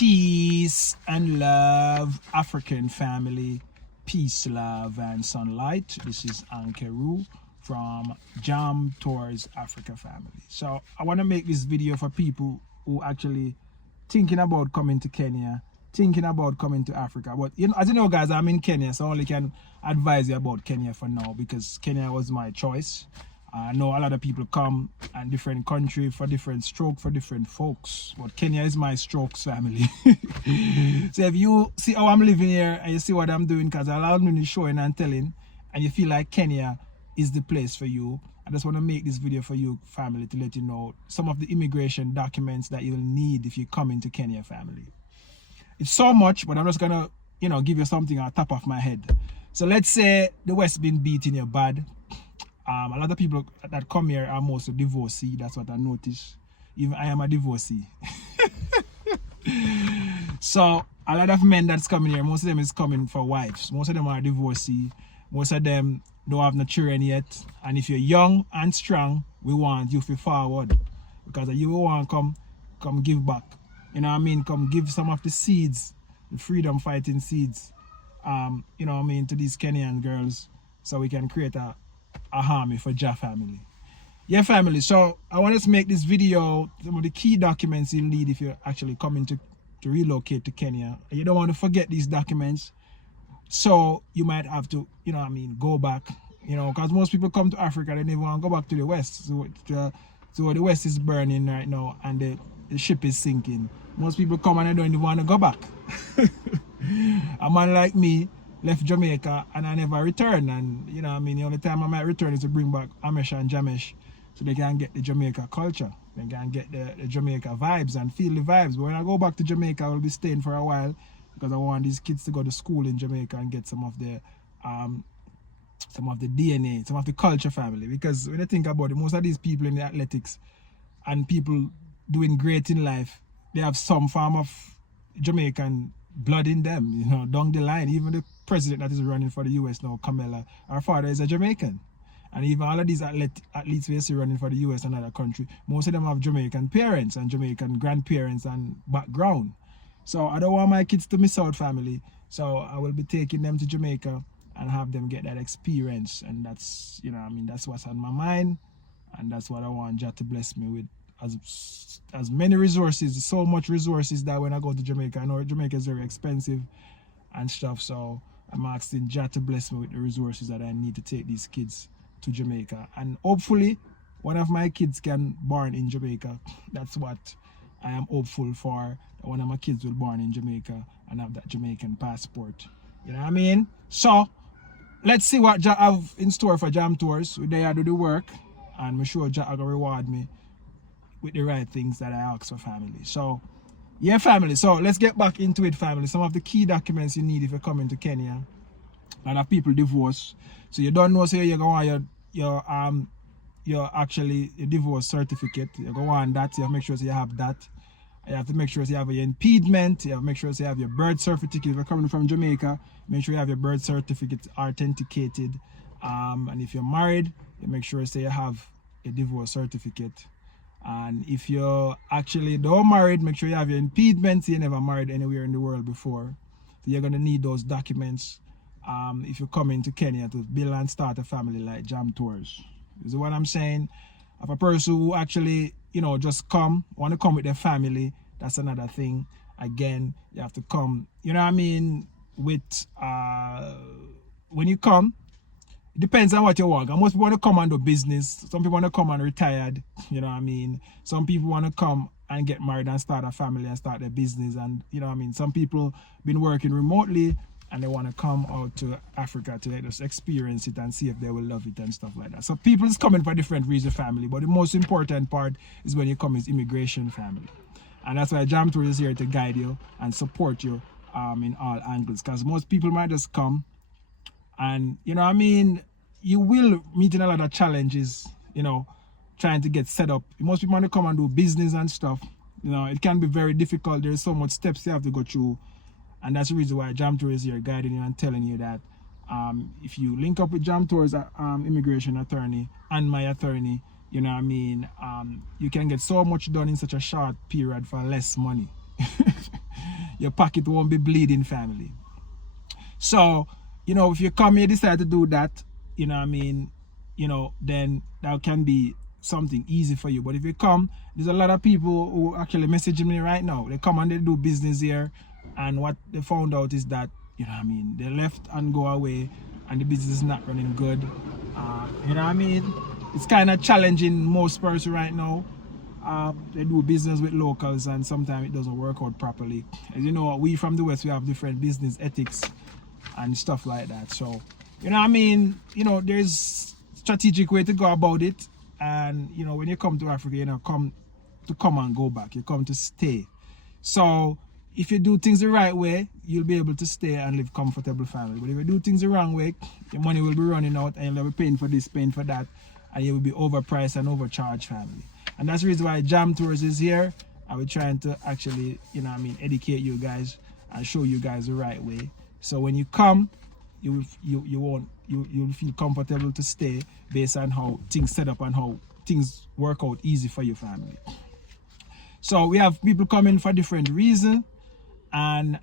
Peace and love, African family. Peace, love, and sunlight. This is Ankeru from Jam Tours Africa family. So I want to make this video for people who actually thinking about coming to Kenya, thinking about coming to Africa. But you know, as you know, guys, I'm in Kenya, so I only can advise you about Kenya for now because Kenya was my choice. I know a lot of people come and different country for different stroke for different folks, but Kenya is my strokes family. So if you see how I'm living here and you see what I'm doing, because I love me showing and telling, and you feel like Kenya is the place for you, I just want to make this video for you family to let you know some of the immigration documents that you'll need if you come into Kenya family. It's so much, but I'm just gonna give you something on top of my head. So let's say the West been beating you bad. A lot of people that come here are mostly divorcee. That's what I noticed. Even I am a divorcee. So a lot of men that's coming here, most of them is coming for wives. Most of them are divorcee. Most of them don't have no children yet. And if you're young and strong, we want you to forward. Because you want to come give back. You know what I mean? Come give some of the seeds, the freedom fighting seeds, you know what I mean, to these Kenyan girls, so we can create a army for Ja family. Yeah, family. So I want to make this video some of the key documents you'll need if you're actually coming to relocate to Kenya. You don't want to forget these documents. So you might have to, you know what I mean, go back, because most people come to Africa, they never want to go back to the West. So the West is burning right now and the ship is sinking. Most people come and they don't even want to go back. A man like me left Jamaica and I never returned, and you know what I mean, the only time I might return is to bring back Amish and Jamesh so they can get the Jamaica culture, they can get the Jamaica vibes and feel the vibes. But when I go back to Jamaica, I will be staying for a while because I want these kids to go to school in Jamaica and get some of the DNA, some of the culture family. Because when I think about it, most of these people in the athletics and people doing great in life, they have some form of Jamaican blood in them, down the line. Even the president that is running for the US now, Kamala, her father is a Jamaican. And even all of these athletes we see running for the US and other country, most of them have Jamaican parents and Jamaican grandparents and background. So I don't want my kids to miss out, family. So I will be taking them to Jamaica and have them get that experience. And that's, that's what's on my mind. And that's what I want Jah to bless me with. As many resources, so much resources that when I go to Jamaica, I know Jamaica is very expensive and stuff, so I'm asking Jah to bless me with the resources that I need to take these kids to Jamaica. And hopefully one of my kids can born in Jamaica. That's what I am hopeful for, that one of my kids will born in Jamaica and have that Jamaican passport. You know what I mean? So let's see what Jah have in store for Jam Tours. We there do the work, and I'm sure Jah will reward me with the right things that I ask for, family. So yeah, family, so let's get back into it, family. Some of the key documents you need if you're coming to Kenya. A lot of people divorce, so you don't know, so you're going to want your divorce certificate. You're going to want that. You have to make sure so you have that. You have to make sure so you have your impediment. You have to make sure so you have your birth certificate. If you're coming from Jamaica, make sure you have your birth certificate authenticated. And if you're married, you make sure so you have a divorce certificate. And if you're actually not married, make sure you have your impediments. You never married anywhere in the world before, so you're going to need those documents if you're coming to Kenya to build and start a family like Jam Tours. Is what I'm saying? If a person who actually just want to come with their family, that's another thing. Again, you have to come, you know what I mean, with when you come, it depends on what you want. Most people want to come and do business. Some people want to come and retired. You know what I mean? Some people want to come and get married and start a family and start their business. And you know what I mean? Some people been working remotely and they want to come out to Africa to just experience it and see if they will love it and stuff like that. So people is coming for different reasons, family. But the most important part is when you come is immigration, family. And that's why Jam Tour is here to guide you and support you in all angles. Because most people might just come and, you know what I mean, you will meet in a lot of challenges, trying to get set up. Most people want to come and do business and stuff. It can be very difficult. There's so much steps you have to go through. And that's the reason why Jam Tour is here guiding you and telling you that if you link up with Jam Tour's immigration attorney and my attorney, you know what I mean, you can get so much done in such a short period for less money. your pocket won't be bleeding, family. So, you know, if you come here, decide to do that, you know what I mean, you know, then that can be something easy for you. But if you come, there's a lot of people who actually messaging me right now. They come and they do business here, and what they found out is that, you know what I mean, they left and go away, and the business is not running good. You know what I mean? It's kind of challenging most person right now. They do business with locals, and sometimes it doesn't work out properly. As you know, we from the West, we have different business ethics and stuff like that. So, you know what I mean? You know, there's strategic way to go about it. And, you know, when you come to Africa, you know, come and go back. You come to stay. So, if you do things the right way, you'll be able to stay and live comfortable family. But if you do things the wrong way, your money will be running out, and you'll be paying for this, paying for that, and you will be overpriced and overcharged family. And that's the reason why Jam Tours is here. I will trying to actually, you know what I mean, educate you guys and show you guys the right way. So when you come, you'll feel comfortable to stay based on how things set up and how things work out easy for your family. So we have people coming for different reasons, and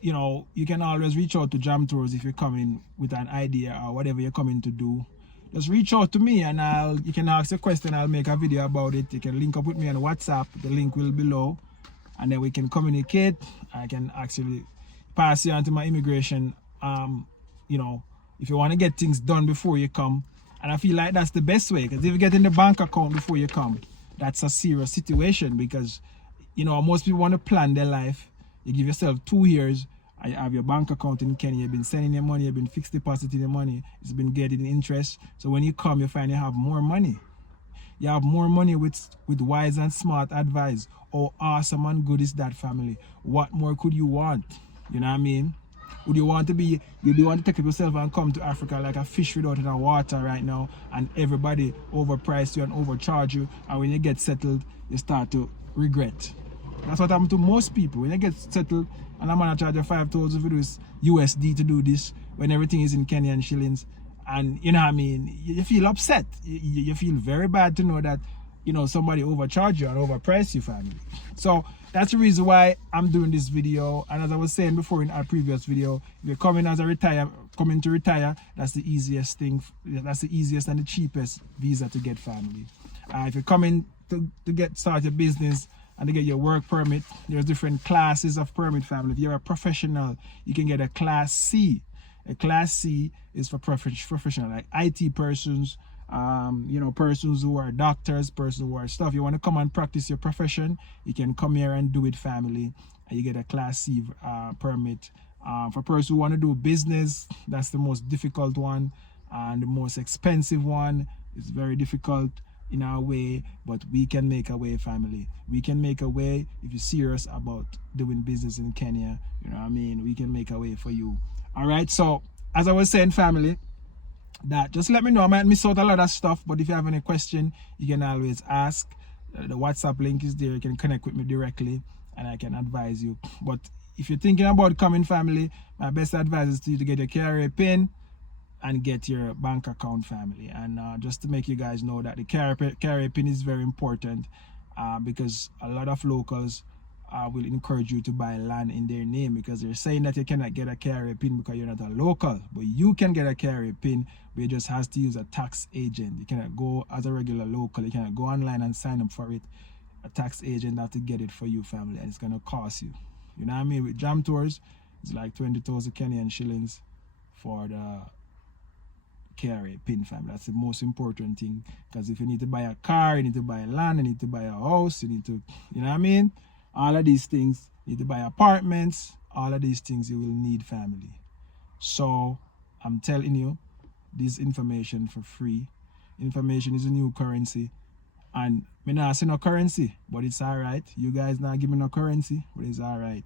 you know, you can always reach out to Jam Tours if you're coming with an idea or whatever you're coming to do. Just reach out to me, and you can ask a question. I'll make a video about it. You can link up with me on WhatsApp. The link will be below, and then we can communicate. I can actually pass you on to my immigration. You know, if you want to get things done before you come, and I feel like that's the best way, because if you get in the bank account before you come, that's a serious situation, because, you know, most people want to plan their life. You give yourself 2 years, and you have your bank account in Kenya, you've been sending your money, you've been fixed depositing your money, it's been getting interest. So when you come, you find you have more money. You have more money with wise and smart advice. Oh, awesome and good is that, family. What more could you want? You know what I mean? Would you want to be, you do want to take yourself and come to Africa like a fish without any water right now, and everybody overprice you and overcharge you, and when you get settled, you start to regret. That's what happened to most people. When you get settled, and I'm gonna charge you 5,000 for this USD to do this, when everything is in Kenyan shillings, and you know what I mean, you feel upset. You feel very bad to know that, you know, somebody overcharged you and overpriced you, family. So that's the reason why I'm doing this video. And as I was saying before in our previous video, if you're coming as a coming to retire, that's the easiest thing. That's the easiest and the cheapest visa to get, family. If you're coming to start your business and to get your work permit, there's different classes of permit, family. If you're a professional, you can get a Class C. A Class C is for professional, like IT persons, you know, persons who are doctors, persons who are stuff. You want to come and practice your profession, you can come here and do it, family, and you get a Class C permit. For persons who want to do business, that's the most difficult one and the most expensive one. It's very difficult in our way, but we can make a way, family. We can make a way. If you're serious about doing business in Kenya, you know what I mean, we can make a way for you. All right, so as I was saying, family, that just let me know. I might miss out a lot of stuff, but if you have any question, you can always ask. The WhatsApp link is there. You can connect with me directly and I can advise you. But if you're thinking about coming, family, my best advice is to you to get your KRA pin and get your bank account, family. And just to make you guys know that the KRA pin is very important, because a lot of locals will encourage you to buy land in their name, because they're saying that you cannot get a KRA pin because you're not a local. But you can get a KRA pin, but you just have to use a tax agent. You cannot go as a regular local. You cannot go online and sign up for it. A tax agent have to get it for you, family, and it's gonna cost you. You know what I mean? With Jam Tours, it's like 20,000 Kenyan shillings for the KRA pin, family. That's the most important thing, because if you need to buy a car, you need to buy land, you need to buy a house, you need to, you know what I mean? All of these things, you need to buy apartments, all of these things you will need, family. So I'm telling you this information for free. Information is a new currency, and me not say no currency, but it's all right. You guys not give me no currency, but it's all right.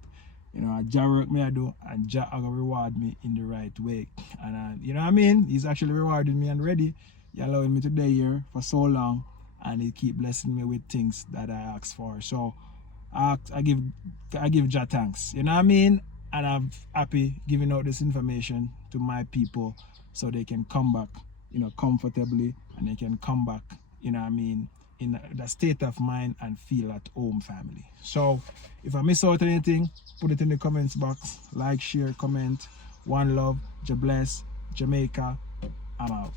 You know, Jah work me I do, and Jah gonna reward me in the right way. And you know what I mean? He's actually rewarding me already. He allowing me to be here for so long, and he keep blessing me with things that I ask for. So I give Jah thanks. You know what I mean? And I'm happy giving out this information to my people so they can come back, you know, comfortably, and they can come back, you know what I mean, in the state of mind and feel at home, family. So if I miss out anything, put it in the comments box. Like, share, comment. One love. God bless. Jamaica. I'm out.